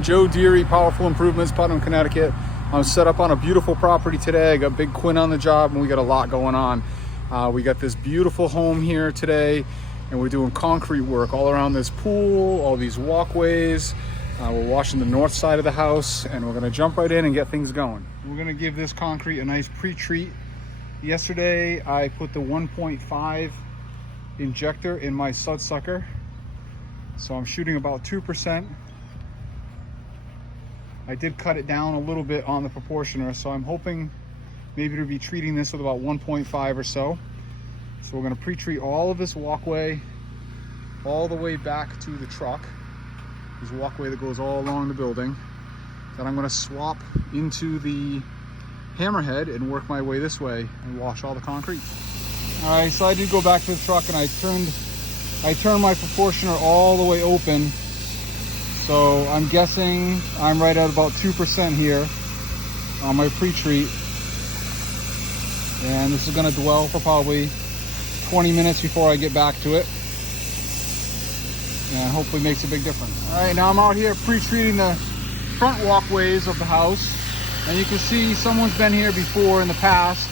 Morning, Joe Deary, Powerful Improvements, Putnam, Connecticut. I'm set up on a beautiful property today. I got Big Quinn on the job and we got a lot going on. We got this beautiful home here today and we're doing concrete work all around this pool, all these walkways. We're washing the north side of the house and we're gonna jump right in and get things going. We're gonna give this concrete a nice pre-treat. Yesterday, I put the 1.5 injector in my sud sucker. So I'm shooting about 2%. I did cut it down a little bit on the proportioner, so I'm hoping maybe to be treating this with about 1.5 or so. So we're gonna pre-treat all of this walkway all the way back to the truck. There's a walkway that goes all along the building. Then I'm gonna swap into the hammerhead and work my way this way and wash all the concrete. All right, so I did go back to the truck and I turned my proportioner all the way open. So I'm guessing I'm right at about 2% here on my pre-treat. And this is gonna dwell for probably 20 minutes before I get back to it. And hopefully makes a big difference. All right, now I'm out here pre-treating the front walkways of the house. And you can see someone's been here before in the past.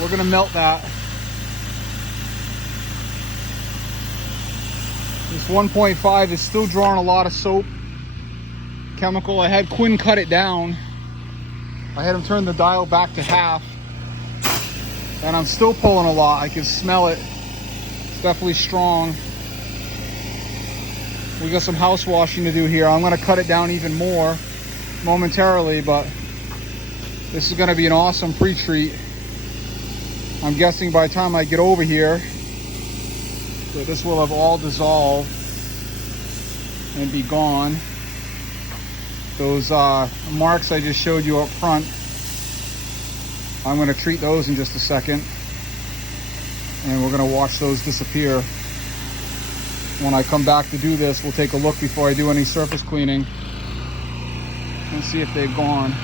We're gonna melt that. This 1.5 is still drawing a lot of soap chemical. I had Quinn cut it down. I had him turn the dial back to half. And I'm still pulling a lot. I can smell it. It's definitely strong. We got some house washing to do here. I'm gonna cut it down even more momentarily, but this is gonna be an awesome pre-treat. I'm guessing by the time I get over here, that this will have all dissolved and be gone. Those marks I just showed you up front, I'm gonna treat those in just a second. And we're gonna watch those disappear. When I come back to do this, we'll take a look before I do any surface cleaning and see if they've gone.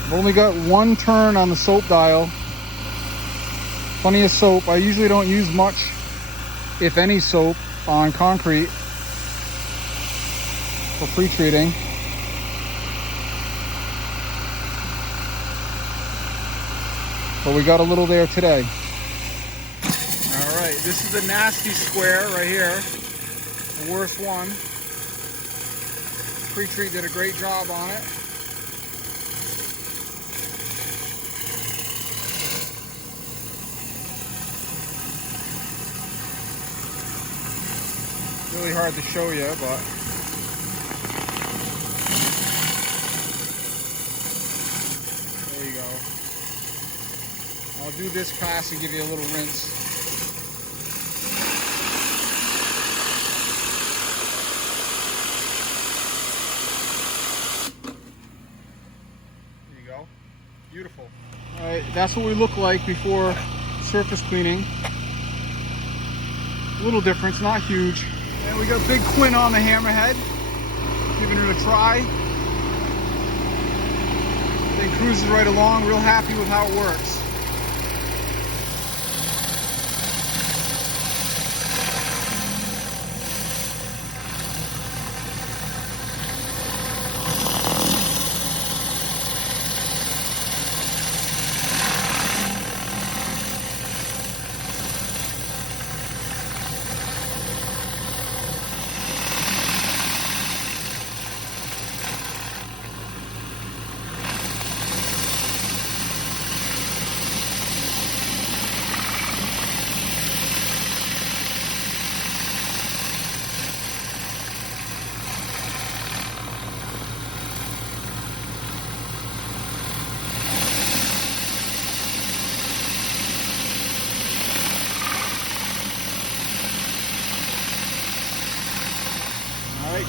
I've only got one turn on the soap dial. Plenty of soap. I usually don't use much, if any, soap on concrete for pre-treating. But we got a little there today. All right, this is the nasty square right here, the worst one. Pre-treat did a great job on it. Really hard to show you, but there you go. I'll do this pass and give you a little rinse. There you go. Beautiful. All right, that's what we look like before surface cleaning. A little difference, not huge. And we got Big Quinn on the hammerhead, giving it a try. Thing cruises right along, real happy with how it works.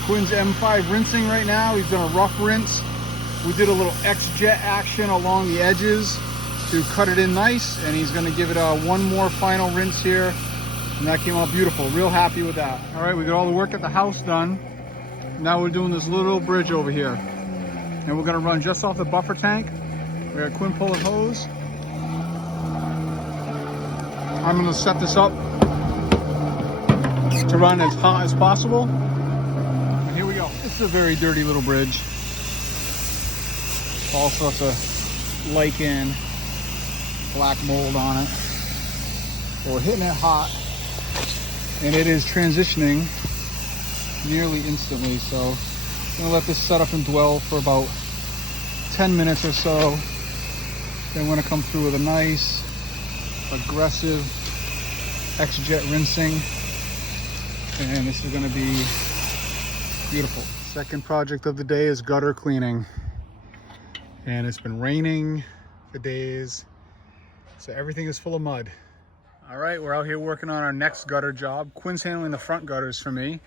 Quinn's M5 rinsing right now. He's done a rough rinse. We did a little X-jet action along the edges to cut it in nice, and he's going to give it one more final rinse here, and that came out beautiful. Real happy with that. All right, we got all the work at the house done. Now we're doing this little bridge over here. And we're gonna run just off the buffer tank. We got Quinn pulling hose. I'm gonna set this up to run as hot as possible. And here we go. This is a very dirty little bridge. All sorts of lichen, black mold on it. But we're hitting it hot, and it is transitioning nearly instantly. So I'm gonna let this set up and dwell for about 10 minutes or so. Then we're gonna come through with a nice, aggressive X-Jet rinsing. And this is gonna be beautiful. Second project of the day is gutter cleaning. And it's been raining for days, so everything is full of mud. All right, we're out here working on our next gutter job. Quinn's handling the front gutters for me,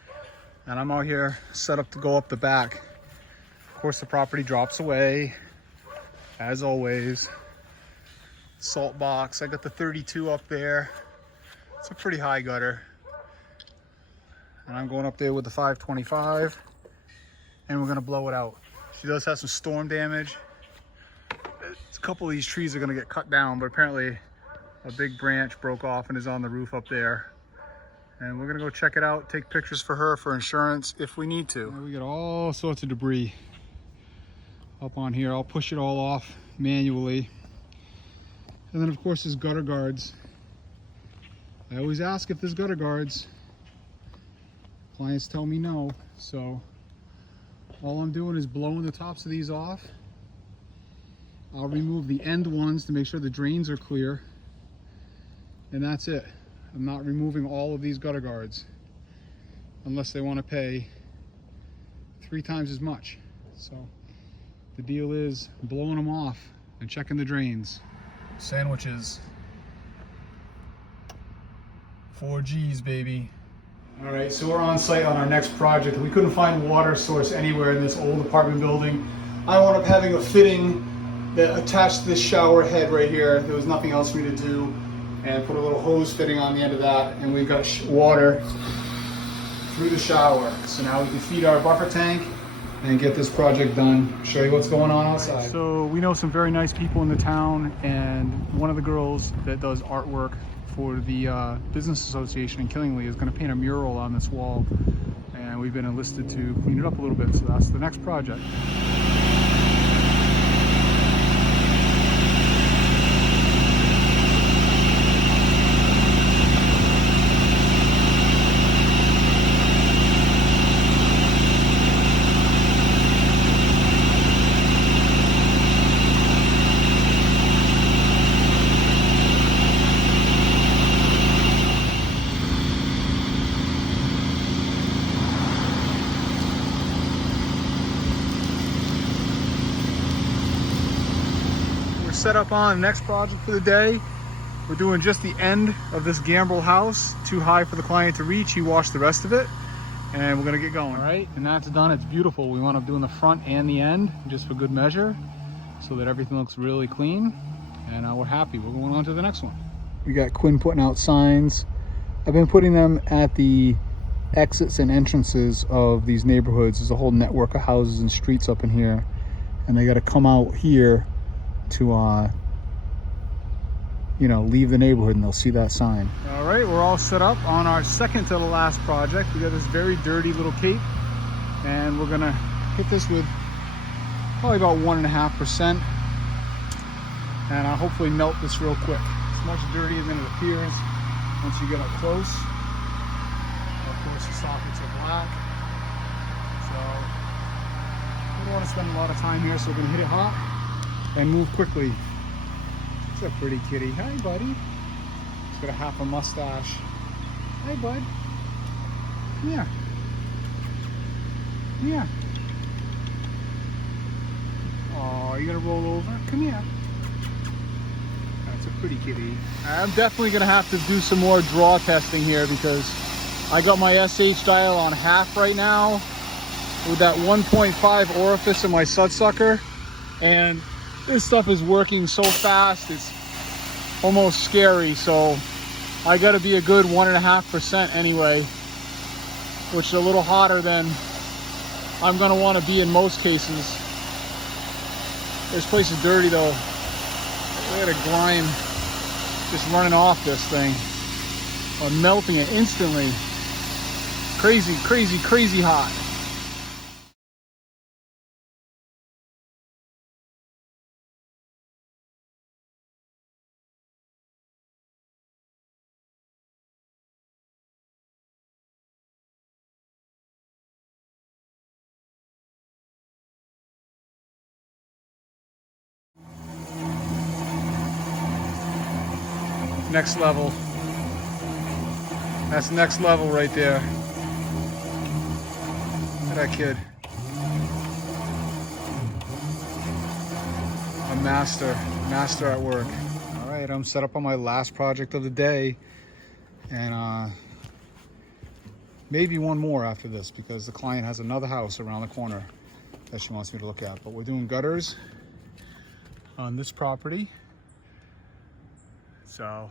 and I'm out here set up to go up the back. Of course, the property drops away, as always. Salt box, I got the 32 up there. It's a pretty high gutter. And I'm going up there with the 525, and we're gonna blow it out. She does have some storm damage. A couple of these trees are gonna get cut down, but apparently a big branch broke off and is on the roof up there. And we're gonna go check it out, take pictures for her for insurance if we need to. We got all sorts of debris up on here. I'll push it all off manually. And then of course there's gutter guards. I always ask if there's gutter guards. Clients tell me no, so all I'm doing is blowing the tops of these off. I'll remove the end ones to make sure the drains are clear. And that's it. I'm not removing all of these gutter guards unless they want to pay 3 times as much. So the deal is blowing them off and checking the drains. Sandwiches. 4 G's, baby. All right, so we're on site on our next project. We couldn't find water source anywhere in this old apartment building. I wound up having a fitting that attached to this shower head right here. There was nothing else for me to do, and put a little hose fitting on the end of that, and we've got water through the shower. So now we can feed our buffer tank and get this project done. Show you what's going on outside. So we know some very nice people in the town, and one of the girls that does artwork for the business association in Killingly is going to paint a mural on this wall, and we've been enlisted to clean it up a little bit. So that's the next project. Set up on the next project for the day. We're doing just the end of this gambrel house, too high for the client to reach. He washed the rest of it, and we're gonna get going. All right, and that's done. It's beautiful. We wound up doing the front and the end just for good measure, so that everything looks really clean, and we're happy. We're going on to the next one. We got Quinn putting out signs. I've been putting them at the exits and entrances of these neighborhoods. There's a whole network of houses and streets up in here, and they got to come out here to you know, leave the neighborhood, and they'll see that sign. All right, we're all set up on our second to the last project. We got this very dirty little cape, and we're gonna hit this with probably about 1.5%, and I'll hopefully melt this real quick. It's much dirtier than it appears once you get up close. Of course, the sockets are black, so we don't want to spend a lot of time here, so we're gonna hit it hot and move quickly. It's a pretty kitty. Hi, buddy. He's got a half a mustache. Hi, bud. Come here. Come here. Oh, you gonna roll over? Come here. That's a pretty kitty. I'm definitely gonna have to do some more draw testing here, because I got my SH dial on half right now with that 1.5 orifice in my sudsucker, and this stuff is working so fast, it's almost scary. So I got to be a good 1.5% anyway, which is a little hotter than I'm gonna want to be in most cases. This place is dirty though. Look at the grime just running off this thing. I'm melting it instantly. Crazy, crazy, crazy hot. Next level. That's next level right there. Look at that kid. A master at work. All right, I'm set up on my last project of the day, and maybe one more after this because the client has another house around the corner that she wants me to look at. But we're doing gutters on this property, so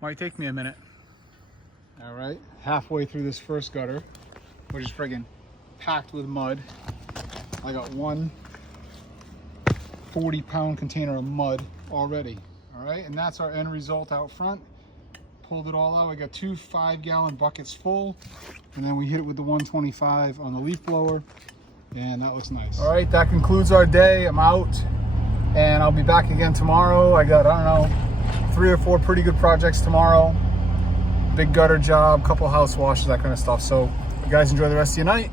might take me a minute. All right, halfway through this first gutter, which is friggin' packed with mud. I got one 40-pound container of mud already. All right, and that's our end result out front. Pulled it all out. I got two 5-gallon buckets full, and then we hit it with the 125 on the leaf blower, and that looks nice. All right, that concludes our day. I'm out, and I'll be back again tomorrow. I got, I don't know, 3 or 4 pretty good projects tomorrow. Big gutter job, couple house washes, that kind of stuff. So you guys enjoy the rest of your night.